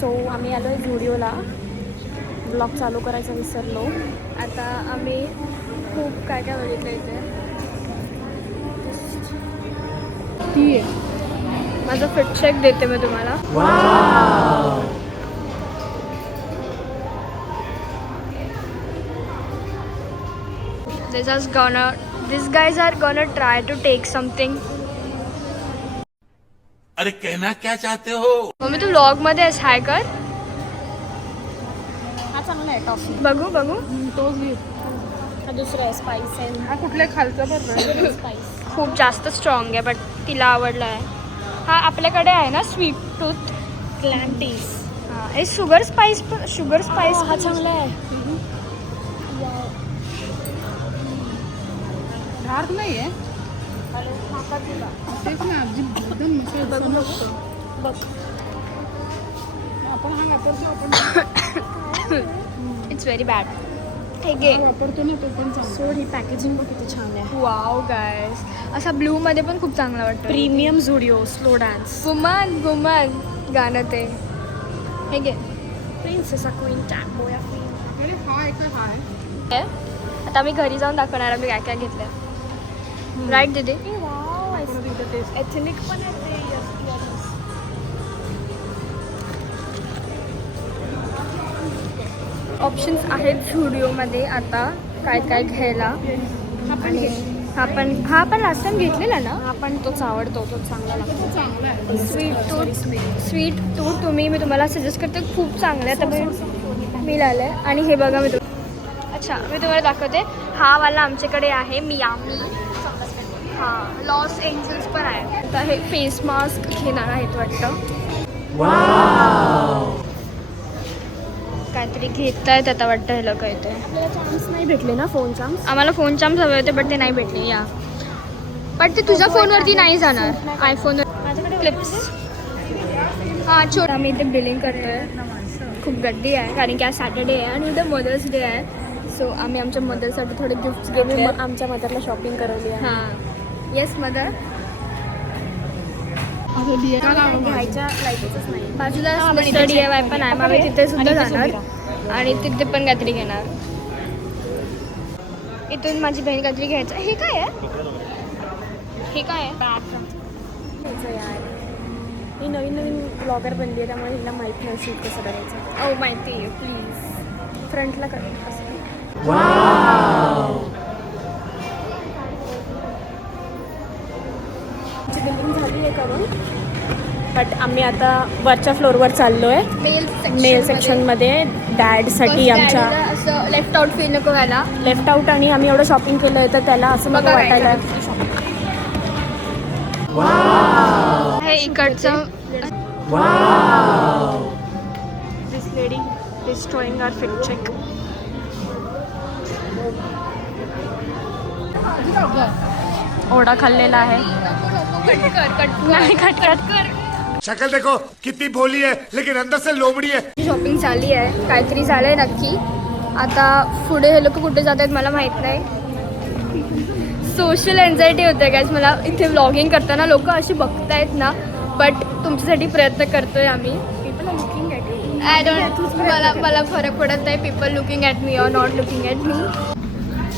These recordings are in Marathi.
सो आम्ही आलो आहे झुडिओला. ब्लॉग चालू करायचा विसरलो. आता आम्ही खूप काय काय बघितलं इथे. ती माझं फिट चेक देते मी तुम्हाला. These guys are gonna try to take something. अरे कहना क्या चाहते हो? मम्मी तू व्लॉग मध्ये आहेस, हाय कर. हा चांगला आहे टॉफी. बघू बघू. तोच घे. हा दुसरा आहे स्पाइस आहे. हा कुठल्या खालचा पण स्पाइस खूप जास्त स्ट्रॉंग आहे बट तिला आवडला आहे. हा आपल्याकडे आहे ना स्वीट टूथ क्लॅम्टीज. हा हे शुगर स्पाइस हा चांगला आहे. डार्क नाही आहे. तेच ना एकदम बघ आपण हा वापरतो आपण. It's very bad. हे घे. वापरतो ना तो पण चांगला. सोड ही पॅकेजिंग बघ किती छान आहे. वाव गाईस असा ब्लू मध्ये पण खूप चांगला वाटतं. Premium Zudio slow dance. गुमान गुमान गाणं ते. हे घे. प्रिन्सेस क्वीन टॅम्बोया क्वीन. अरे हा एक हा आहे. आता आम्ही घरी जाऊन दाखवणार आम्ही काय काय घेतलंय. राईट दीदी. एथनिक पण आहे. ऑप्शन्स आहेत झुडिओमध्ये आता काय काय घ्यायला. आणि हा पण लास्ट टाइम घेतलेला ना. हा पण तोच आवडतो, तोच चांगला लागतो. चांगला आहे. स्वीट टूथ मी तुम्हाला सजेस्ट करते. खूप चांगलं आहे. तर मी लावलं आहे. आणि हे बघा मी अच्छा मी तुम्हाला दाखवते. हा वाला आमच्याकडे आहे मियामी. हां लॉस एंजल्स पण आहे. आता हे फेस मास्क घेणार आहेत वाटतं. काहीतरी घेत आहेत आता वाटतं. हे लोक येते. आपल्याला चान्स नाही भेटले ना फोन चान्स. आम्हाला फोन चान्स हवे होते बट ते नाही भेटले. या बट ते तुझ्या फोनवरती नाही जाणार. IPhone clips. हां छोटा. आम्ही इथे बिलिंग करतोय. खूप गर्दी आहे कारण की आज सॅटर्डे आहे आणि उद्या मदर्स डे आहे. सो आम्ही आमच्या मदरसाठी थोडे गिफ्ट्स घेतले. आमच्या मदरला शॉपिंग करवली आहे. हां येस मदर. घ्यायच्या लायकीचंच नाही. बाजूला मिस्टर DIY पण आहे. मग आम्ही तिथे सुद्धा जाणार आणि तिथे पण काहीतरी घेणार. इथून माझी बहीण काहीतरी घ्यायचं. हे काय आहे? हे काय आहे? यार ही नवीन ब्लॉगर बनली आहे त्यामुळे हिला माहीत नाही शूट कसं करायचं. माहिती आहे. प्लीज फ्रंटला कर. बिल्डिंग झाली आहे करून बट आम्ही आता वरच्या फ्लोअरवर चाललो आहे. मेल सेक्शनमध्ये डॅडसाठी आमच्या असं लेफ्ट आउट फील नको व्हायला. Left out. आणि आम्ही एवढं शॉपिंग केलं आहे तर त्याला असं नको वाटायला. हे इकडचं दिस लेडी डिस्ट्रॉइंग आवर फिट चेक. ओढा खाल्लेला आहे. शक्ल देखो कितनी भोली है लेकिन अंदर से लोमड़ी है. शॉपिंग झाली आहे. काहीतरी झालंय नक्की. आता पुढे हे लोक कुठे जात आहेत मला माहित नाही. सोशल एन्झायटी होते गाईज मला. इथे व्लॉगिंग करताना लोक अशी बघतायत ना बट तुमच्यासाठी प्रयत्न करतोय आम्ही. People are looking at me. I don't. मला फरक पडत नाही. People looking at me or not looking at me.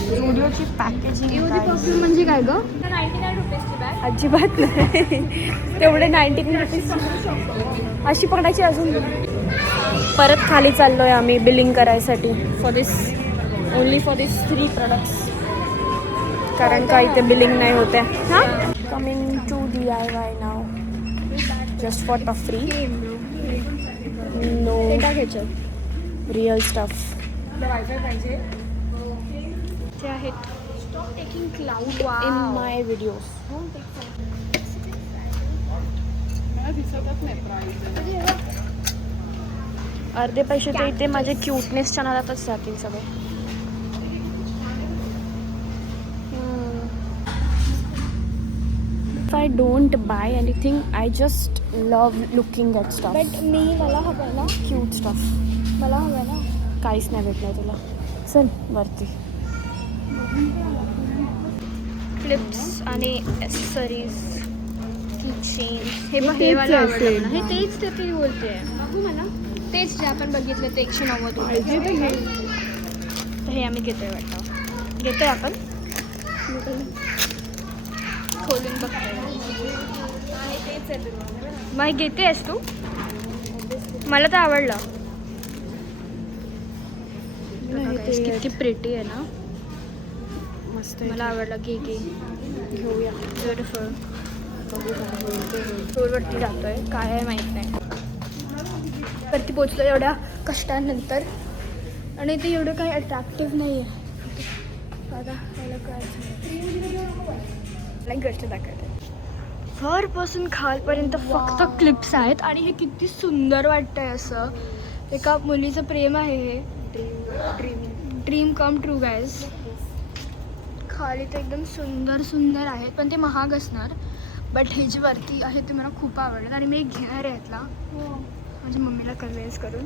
झुडिओची पॅकेजिंग म्हणजे काय गं? 99 रुपीजची बॅग. अजिबात नाही. तेवढे 99 रुपीज अशी पकडायची. अजून परत खाली चाललो आहे आम्ही बिलिंग करायसाठी. Only for this 3 products. कारण का इथे बिलिंग नाही होते. हां कमिंग टू DIY नाव जस्ट फॉर टफ्री. No real stuff. वायफाय पाहिजे ते आहेत. Stop taking cloud in my videos. मला दिसतच नाही प्राईस. अर्धे पैसे तर इथे माझे क्यूटनेसच्या नादातच जातील सगळे. If I don't buy anything I just love looking at stuff. But मला हवं आहे ना क्यूट स्टफ. मला हवं आहे ना. काहीच नाही भेटलं तुला. चल वरती. क्लिप्स आणि ॲक्सेसरीज की चेन. हे मला आवडलं. हे तेच ते बोलते. बघू मला तेच जे आपण बघितलं ते 190 पाहिजे रुपये तर घे. तर हे आम्ही घेतोय वाटतं. घेतोय आपण खोलून बघतोय. मग घेतेस तू? मला तर आवडलं. बघा guys, किती प्रिटी आहे ना. मस्त आहे. मला आवडलं. घे घेऊया. ब्युटिफुल. बघू काय होईल ते होईल. टूरवरती जातोय काय आहे माहीत नाही. वरती पोचलो एवढ्या कष्टानंतर आणि ते एवढं काही अट्रॅक्टिव्ह नाही आहे. बघा मला काय एक गोष्ट दाखवते. वरपासून खालपर्यंत फक्त क्लिप्स आहेत आणि हे किती सुंदर वाटतंय. असं एका मुलीचं प्रेम आहे हे. Dream come true guys. खाली तर एकदम सुंदर सुंदर आहेत पण ते महाग असणार. बट हे जे वरती आहे ते मला खूप आवडलं आणि मी एक घेणार आहे यातला माझ्या मम्मीला कन्व्हिन्स करून.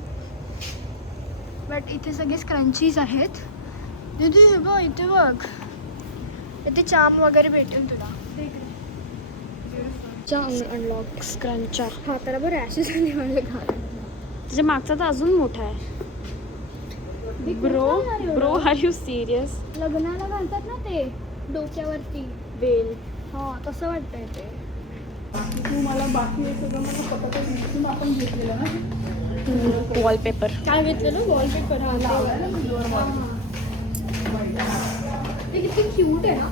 बट इथे सगळे स्क्रंचीज आहेत. दीदी हे बघ इथे बघ. इथे चाम वगैरे भेटेल तुला. अनलॉक स्क्रंचा. हा त्याला बरं रॅशेस आले माझ्या घाल. त्याच्या मागचा तर अजून मोठा आहे. Bro are you serious? लग्नाला घालतात ना ते डोक्यावरती बेल. हा तसं वाटतंय ते. तू मला बाकी हे सगळं मला पटतच नाही. तू आपण घेतलेलं ना वॉलपेपर. काय घेतलेलं वॉलपेपर. हा ते किती क्यूट आहे ना.